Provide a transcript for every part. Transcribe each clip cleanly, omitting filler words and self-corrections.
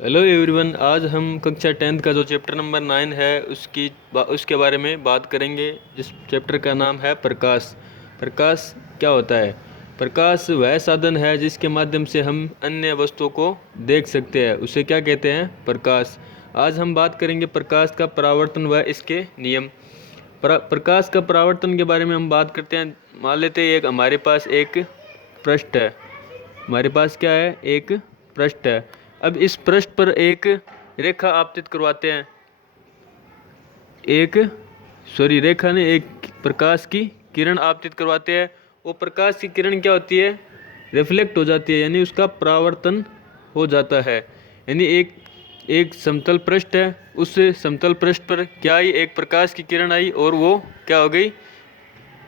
Hello everyone. आज हम कक्षा 10th का जो चैप्टर नंबर 9 है उसके बारे में बात करेंगे। जिस चैप्टर का नाम है प्रकाश। प्रकाश क्या होता है? प्रकाश वह साधन है जिसके माध्यम से हम अन्य वस्तुओं को देख सकते हैं, उसे क्या कहते हैं? प्रकाश। आज हम बात करेंगे प्रकाश का परावर्तन व इसके नियम। प्रकाश का परावर्तन के बारे में हम बात करते हैं। मान लेते हैं हमारे पास एक पृष्ठ है। हमारे पास क्या है? एक पृष्ठ है। अब इस पृष्ठ पर एक रेखा आपतित करवाते हैं। रेखा ने एक प्रकाश की किरण आपतित करवाते हैं। वो प्रकाश की किरण क्या होती है? रिफ्लेक्ट हो जाती है, यानी उसका परावर्तन हो जाता है। यानी एक समतल पृष्ठ है, उस समतल पृष्ठ पर क्या आई? एक प्रकाश की किरण आई और वो क्या हो गई?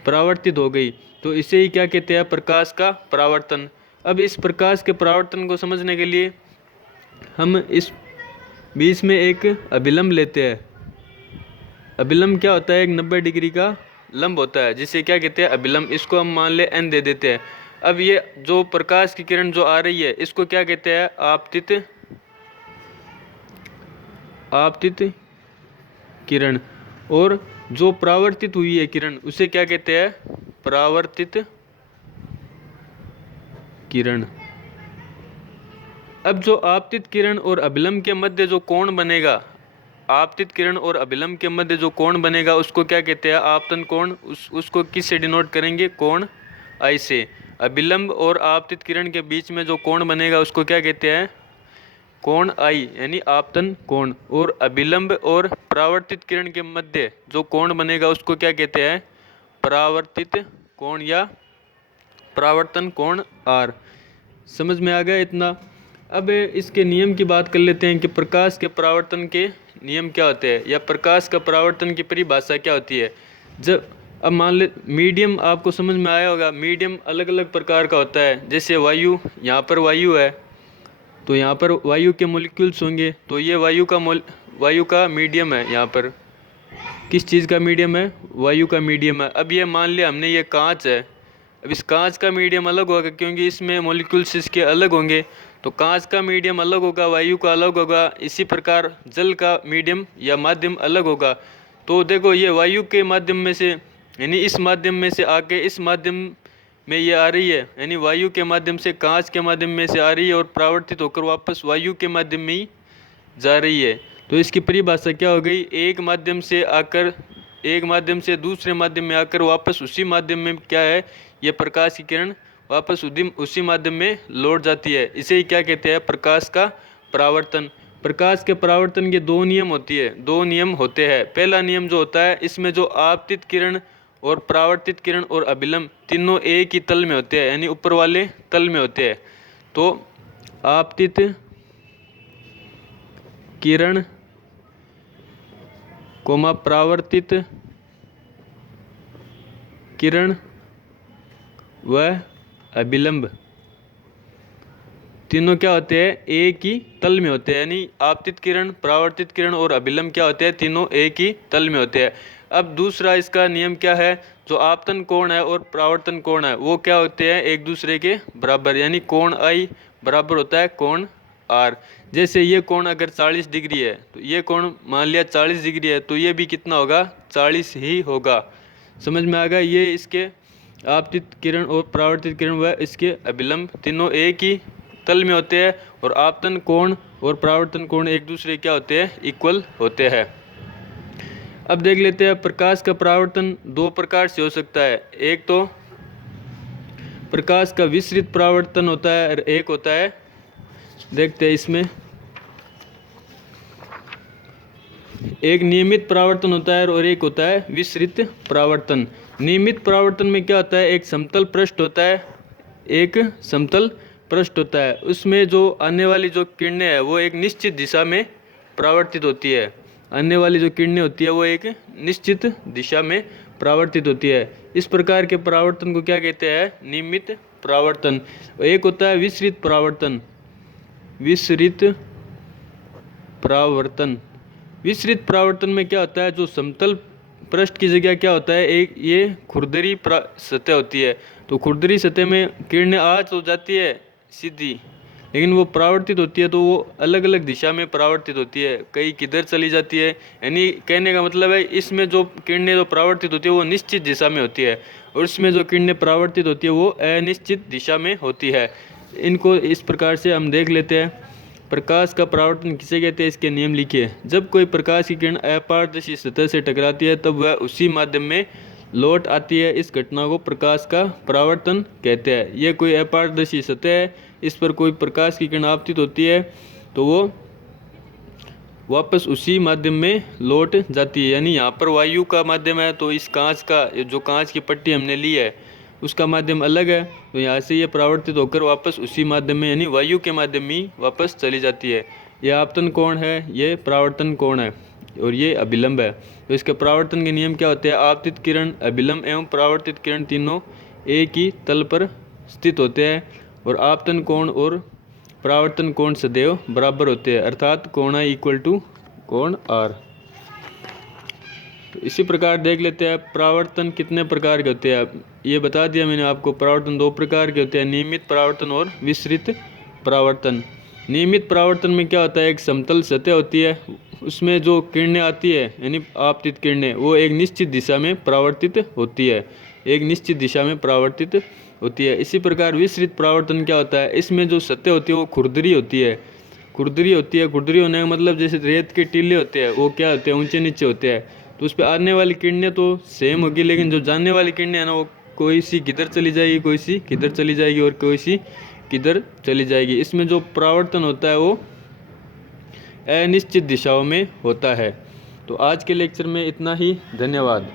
परावर्तित हो गई। तो इसे ही क्या कहते हैं? प्रकाश का परावर्तन। अब इस प्रकाश के परावर्तन को समझने के लिए हम इस बीच में एक अभिलंब लेते हैं। अभिलंब क्या होता है? एक 90 डिग्री का लंब होता है, जिसे क्या कहते हैं? अभिलंब। इसको हम मान ले n दे देते हैं। अब ये जो प्रकाश की किरण जो आ रही है, इसको क्या कहते हैं? आपतित किरण। और जो परावर्तित हुई है किरण, उसे क्या कहते हैं? परावर्तित किरण। अब जो आपतित किरण और अभिलंब के मध्य जो कोण बनेगा, आपतित किरण और अभिलंब के मध्य जो कोण बनेगा, उसको क्या कहते हैं? आपतन कोण। उसको किस से डिनोट करेंगे? कोण आई से। अभिलंब और आपतित किरण के बीच में जो कोण बनेगा, उसको क्या कहते हैं? कोण आई, यानी आपतन कोण। और अभिलंब और परावर्तित किरण के मध्य जो कोण बनेगा, उसको क्या कहते हैं? परावर्तित कोण या परावर्तन कोण आर। समझ में आ गया इतना? अब इसके नियम की बात कर लेते हैं कि प्रकाश के परावर्तन के नियम क्या होते हैं, या प्रकाश का परावर्तन की परिभाषा क्या होती है। जब अब मान ले मीडियम, आपको समझ में आया होगा। मीडियम अलग अलग प्रकार का होता है। जैसे वायु, यहाँ पर वायु है तो यहाँ पर वायु के मॉलिक्यूल्स होंगे, तो ये वायु का मीडियम है। यहाँ पर किस चीज़ का मीडियम है? वायु का मीडियम है। अब ये मान लिया हमने ये कांच है। अब इस कांच का मीडियम अलग होगा, क्योंकि इसमें मॉलिक्यूल्स इसके अलग होंगे, तो कांच का मीडियम अलग होगा, वायु का अलग होगा। इसी प्रकार जल का मीडियम या माध्यम अलग होगा। तो देखो, ये वायु के माध्यम में से, यानी इस माध्यम में से आके इस माध्यम में ये आ रही है, यानी वायु के माध्यम से कांच के माध्यम में से आ रही है और परावर्तित होकर वापस वायु के माध्यम में ही जा रही है। तो इसकी परिभाषा क्या हो गई? एक माध्यम से दूसरे माध्यम में आकर वापस उसी माध्यम में क्या है? ये प्रकाश की किरण वापस उसी माध्यम में लौट जाती है। इसे ही क्या कहते हैं? प्रकाश का परावर्तन। प्रकाश के परावर्तन के दो नियम होते हैं। पहला नियम जो होता है, इसमें जो आपतित किरण और परावर्तित किरण और अभिलंब तीनों एक ही तल में होते हैं, यानी ऊपर वाले तल में होते हैं। तो आपतित किरण कोमा परावर्तित किरण व अभिलंब तीनों क्या होते हैं? एक ही तल में होते हैं। यानी आपतित किरण, परावर्तित किरण और अभिलंब क्या होते हैं? तीनों एक ही तल में होते हैं। अब दूसरा इसका नियम क्या है? जो आपतन कोण है और परावर्तन कोण है, वो क्या होते हैं? एक दूसरे के बराबर, यानी कोण आई बराबर होता है कोण आर। जैसे ये कोण अगर 40 डिग्री है, तो ये कोण मान लिया 40 डिग्री है, तो ये भी कितना होगा? 40 ही होगा। समझ में आ गया? ये इसके आपतित किरण और परावर्तित किरण व इसके अभिलंब तीनों एक ही तल में होते हैं, और आपतन कोण और परावर्तन कोण एक दूसरे क्या होते हैं? इक्वल होते हैं। अब देख लेते हैं, प्रकाश का परावर्तन दो प्रकार से हो सकता है। एक तो प्रकाश का विसरित परावर्तन होता है, और एक होता है, देखते हैं इसमें, एक नियमित परावर्तन होता है और एक होता है विसरित परावर्तन। नियमित परावर्तन में क्या होता है? एक समतल पृष्ठ होता है, उसमें जो आने वाली जो किरणें हैं वो एक निश्चित दिशा में परावर्तित होती है। आने वाली जो किरणें होती है वो एक निश्चित दिशा में परावर्तित होती है। इस प्रकार के परावर्तन को क्या कहते हैं? नियमित परावर्तन। एक होता है विसरित परावर्तन। विसरित परावर्तन में क्या होता है? जो समतल पृष्ठ की जगह क्या होता है? एक ये खुरदरी सतह होती है, तो खुरदरी सतह में किरणें आ तो जाती है सीधी, लेकिन वो परावर्तित होती है तो वो अलग अलग दिशा में परावर्तित होती है, कहीं किधर चली जाती है। यानी कहने का मतलब है इसमें जो किरणें जो परावर्तित होती है वो निश्चित दिशा में होती है, और इसमें जो किरणें परावर्तित होती है वो अनिश्चित दिशा में होती है। इनको इस प्रकार से हम देख लेते हैं। प्रकाश का परावर्तन किसे कहते हैं, इसके नियम लिखिए। जब कोई प्रकाश की किरण अपारदर्शी सतह से टकराती है तब वह उसी माध्यम में लौट आती है। इस घटना को प्रकाश का परावर्तन कहते हैं। यह कोई अपारदर्शी सतह है, इस पर कोई प्रकाश की किरण आपतित होती है तो वो वापस उसी माध्यम में लौट जाती है। यानी यहाँ पर वायु का माध्यम है तो इस कांच का जो कांच की पट्टी हमने ली है उसका माध्यम अलग है, तो यहाँ से ये परावर्तित होकर वापस उसी माध्यम में यानी वायु के माध्यम में वापस चली जाती है। यह आपतन कोण है, ये परावर्तन कोण है और ये अभिलंब है। तो इसके परावर्तन के नियम क्या होते हैं, आपतित किरण, अभिलंब एवं परावर्तित किरण तीनों एक ही तल पर स्थित होते हैं और आपतन कोण और परावर्तन कोण सदैव बराबर होते हैं, अर्थात कोण I इक्वल टू कोण R। तो इसी प्रकार देख लेते हैं परावर्तन कितने प्रकार के होते हैं। ये बता दिया मैंने आपको, परावर्तन दो प्रकार के होते हैं, नियमित परावर्तन और विसरित परावर्तन। नियमित परावर्तन में क्या होता है, एक समतल सतह होती है, उसमें जो किरणें आती है यानी आपतित किरणें वो एक निश्चित दिशा में परावर्तित होती है, एक निश्चित दिशा में परावर्तित होती है। इसी प्रकार विसरित परावर्तन क्या होता है, इसमें जो सतह होती है वो खुरदरी होती है। खुरदरी होती है, खुरदरी होने का मतलब जैसे रेत के टीले होते हैं वो क्या होते हैं, ऊंचे नीचे होते हैं, तो उस पर आने वाली किरणें तो सेम होगी, लेकिन जो जाने वाली किरणें है ना वो कोई सी किधर चली जाएगी, कोई सी किधर चली जाएगी और कोई सी किधर चली जाएगी। इसमें जो परावर्तन होता है वो अनिश्चित दिशाओं में होता है। तो आज के लेक्चर में इतना ही, धन्यवाद।